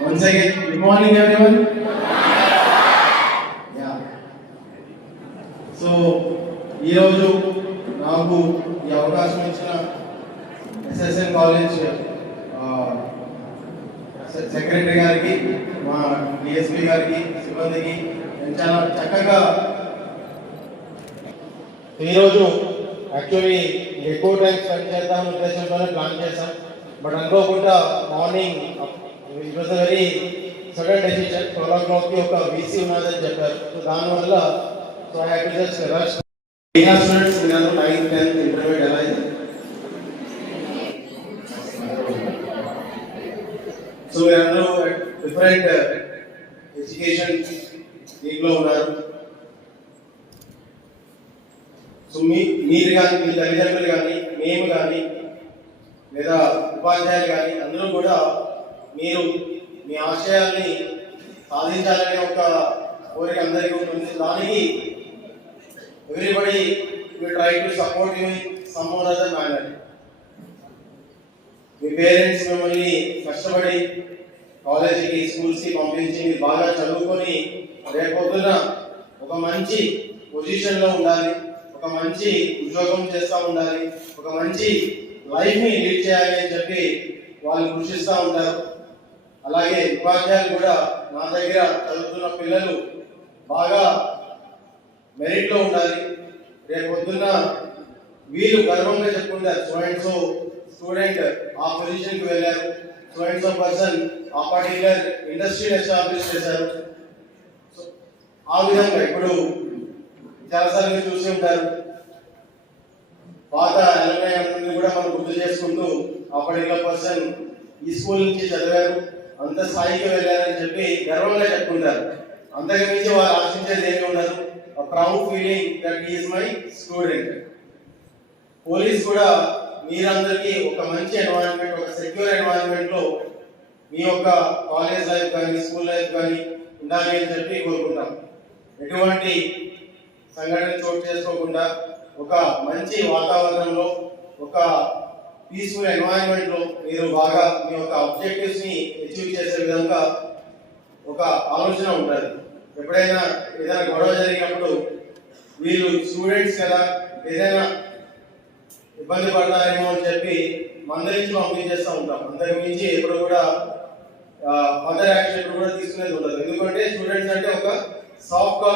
Once again, good morning everyone. Yeah. So, ఈరోజు నాకు ఈ అవకాశం ఇచ్చిన ఎస్ఎస్ఎన్ కాలేజ్ సెక్రటరీ గారికి, మా డిఎస్పీ గారికి, సిబ్బందికి నేను చాలా చక్కగా ఈరోజు యాక్చువల్లీ ఎక్కువ టైం స్పెండ్ చేద్దాం ఉద్దేశంతోనే ప్లాన్ చేశాం. బట్ అనుకోకుండా morning it was a very sudden decision. 12 o'clock ఒక వీసీ ఉన్నదని చెప్పారు. సో దానివల్ల so I have to just rush. Students ఉన్నారు 9th 10th ఇంటర్మీడియట్ ఎలా అయింది. సో వీరందరూ డిఫరెంట్ ఎడ్యుకేషన్ దీంట్లో ఉన్నారు. సో మీరు కానీ, మీ తల్లిదండ్రులు కానీ, మేము కానీ, లేదా ఉపాధ్యాయులు కానీ అందరూ కూడా మీరు మీ ఆశయాల్ని సాధించాలనే ఒక కోరిక అందరికీ ఉంటుంది. దానికి everybody will try to support you in some or other manner. మీ పేరెంట్స్ మిమ్మల్ని కష్టపడి కాలేజీకి, స్కూల్స్కి పంపించి మీరు బాగా చదువుకొని రేపొద్దున ఒక మంచి పొజిషన్లో ఉండాలి, ఒక మంచి ఉద్యోగం చేస్తూ ఉండాలి, ఒక మంచి లైఫ్ని లీడ్ చేయాలి అని చెప్పి వాళ్ళు కృషిస్తూ ఉంటారు. అలాగే ఉపాధ్యాయులు కూడా నా దగ్గర చదువుతున్న పిల్లలు బాగా మెరిట్లో ఉండాలి, రేపు పొద్దున్న వీళ్ళు గర్వంగా చెప్పుకుంటారు సో అండ్ సో స్టూడెంట్ ఆ పొజిషన్కి వెళ్ళారు, సో అండ్ సో పర్సన్ ఆ పర్టికులర్ ఇండస్ట్రీని ఎస్టాబ్లిష్ చేశారు. సో ఆ విధంగా ఇప్పుడు చాలాసార్లు చూసి ఉంటారు, పాత అలమై అందరినీ కూడా మనం గుర్తు చేసుకుంటూ ఆ పర్టికులర్ పర్సన్ ఈ స్కూల్ నుంచి చదివారు, అంత స్థాయికి వెళ్ళారని చెప్పి గర్వంగా చెప్పుకుంటారు. అంతకు మించి వారు ఆశించేది ఏమి ఉండదు. Proud feeling that is my student. Police కూడా మీరందరికీ ఒక మంచి ఎన్వైరన్మెంట్, ఒక సెక్యూర్ ఎన్వైరన్మెంట్ లో మీ యొక్క కాలేజ్ లైఫ్ కానీ, స్కూల్ లైఫ్ కానీ ఉండాలి అని చెప్పి కోరుకుంటాం. ఎటువంటి సంఘటన చోటు చేసుకోకుండా ఒక మంచి వాతావరణంలో, ఒక పీస్ఫుల్ ఎన్వైరన్మెంట్ లో మీరు బాగా మీ యొక్క ఆబ్జెక్టివ్స్ ని అచీవ్ చేసే విధంగా ఒక ఆలోచన ఉంటుంది. ఎప్పుడైనా ఏదైనా గొడవ జరిగినప్పుడు వీళ్ళు స్టూడెంట్స్ కదా ఏదైనా ఇబ్బంది పడతారేమో అని చెప్పి మందరించి పంపించేస్తూ ఉంటాం. అంతకు మించి ఎప్పుడు కూడా అదర్ యాక్షన్ కూడా తీసుకునేది ఉండదు. ఎందుకంటే స్టూడెంట్స్ అంటే ఒక సాఫ్ట్